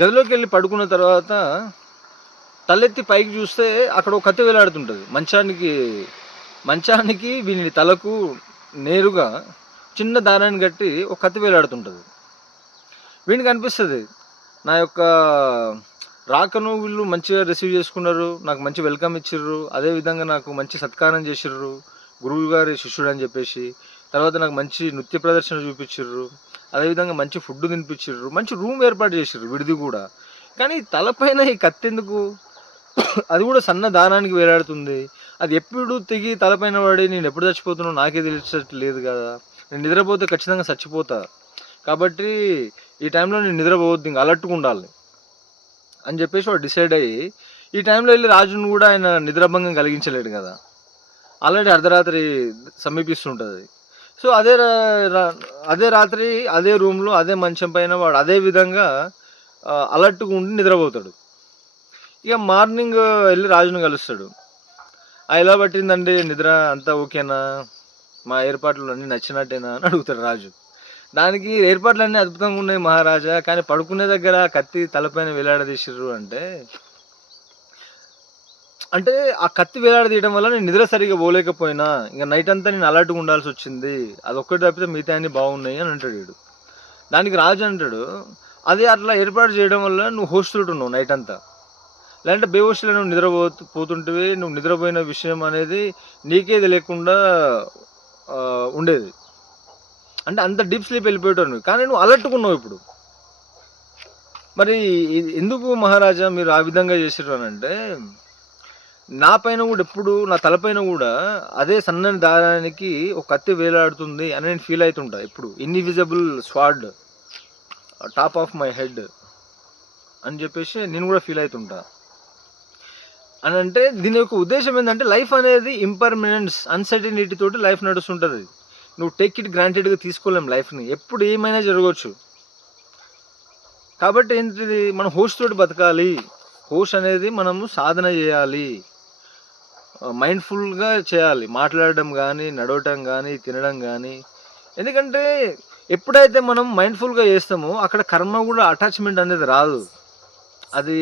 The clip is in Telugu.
గదిలోకి వెళ్ళి పడుకున్న తర్వాత తలెత్తి పైకి చూస్తే అక్కడ ఒక కత్తి వేలాడుతుంటుంది. మంచానికి మంచానికి వీని తలకు నేరుగా చిన్న దారాన్ని కట్టి ఒక కత్తి వేలాడుతుంటుంది. వీనికి అనిపిస్తుంది నా యొక్క రాకను వీళ్ళు మంచిగా రిసీవ్ చేసుకున్నారు నాకు మంచి వెల్కమ్ ఇచ్చిర్రు అదేవిధంగా నాకు మంచి సత్కారం చేసిర్రు గురువు గారి శిష్యుడు అని చెప్పేసి తర్వాత నాకు మంచి నృత్య ప్రదర్శన చూపించిర్రు అదేవిధంగా మంచి ఫుడ్ తినిపించారు మంచి రూమ్ ఏర్పాటు చేసిర్రు విడిది కూడా. కానీ తలపైన ఈ కత్తి ఎందుకు అది కూడా సన్న దానానికి వేలాడుతుంది. అది ఎప్పుడు తెగి తలపైన పడి నేను ఎప్పుడు చచ్చిపోతున్నావు నాకే తెలిసేటట్టు లేదు కదా. నేను నిద్రపోతే ఖచ్చితంగా చచ్చిపోతా. కాబట్టి ఈ టైంలో నేను నిద్రపోవద్దు ఇంకా అలర్ట్గా ఉండాలి అని చెప్పేసి వాడు డిసైడ్ అయ్యి ఈ టైంలో వెళ్ళి రాజును కూడా ఆయన నిద్రాభంగం కలిగించలేడు కదా. ఆల్రెడీ అర్ధరాత్రి సమీపిస్తుంటుంది. సో అదే రా- రా- అదే రాత్రి అదే రూమ్లో అదే మంచం పైన వాడు అదే విధంగా అలర్ట్గా ఉండి నిద్రపోతాడు. ఇక మార్నింగ్ వెళ్ళి రాజును కలుస్తాడు. "ఆ, ఎలా పట్టిందండి? నిద్ర అంతా ఓకేనా? మా ఏర్పాట్లు అన్నీ నచ్చినట్టేనా? అని అడుగుతాడు రాజు. దానికి ఏర్పాట్లు అన్నీ అద్భుతంగా ఉన్నాయి మహారాజా కానీ పడుకునే దగ్గర కత్తి తలపైన వేలాడదీసిర్రు అంటే అంటే ఆ కత్తి వేలాడదీయడం వల్ల నేను నిద్ర సరిగా పోలేకపోయినా ఇంకా నైట్ అంతా నేను అలర్ట్గా ఉండాల్సి వచ్చింది అది ఒక్కటి తప్పితే మిగతా అన్ని బాగున్నాయి అని అంటాడు వీడు. దానికి రాజు అంటాడు అది అట్లా ఏర్పాటు చేయడం వల్ల నువ్వు హోస్టల్ ఉన్నావు నైట్ అంతా. లేదంటే బేహోస్టల్ నువ్వు నిద్రపో పోతుంటివి నువ్వు నిద్రపోయిన విషయం అనేది నీకే తెలియకుండా ఉండేది. అంటే అంత డీప్ స్లీప్ వెళ్ళిపోయేటారు నువ్వు. కానీ నువ్వు అలర్ట్గా ఉన్నావు ఇప్పుడు. మరి ఇది ఎందుకు మహారాజా మీరు ఆ విధంగా చేసారు అని అంటే నా పైన కూడా ఎప్పుడు నా తలపైన కూడా అదే సన్నని దారానికి ఒక కత్తి వేలాడుతుంది అని నేను ఫీల్ అవుతుంటా ఇప్పుడు invisible squad top of my head అని చెప్పేసి నేను కూడా ఫీల్ అవుతుంటా. అని అంటే దీని యొక్క ఉద్దేశం ఏంటంటే లైఫ్ అనేది ఇంపర్మనెన్స్ అన్సర్టినిటీ తోటి లైఫ్ నడుస్తుంటుంది. నువ్వు టేక్ ఇట్ గ్రాంటెడ్గా తీసుకోలేం లైఫ్ని ఎప్పుడు ఏమైనా జరగవచ్చు. కాబట్టి ఏంటిది? మనం హోష్ తోటి బతకాలి. హోష్ అనేది మనము సాధన చేయాలి. మైండ్ఫుల్గా చేయాలి. మాట్లాడడం కానీ నడవటం కానీ తినడం కానీ ఎందుకంటే ఎప్పుడైతే మనం మైండ్ఫుల్గా చేస్తామో అక్కడ కర్మ కూడా అటాచ్మెంట్ అనేది రాదు. అది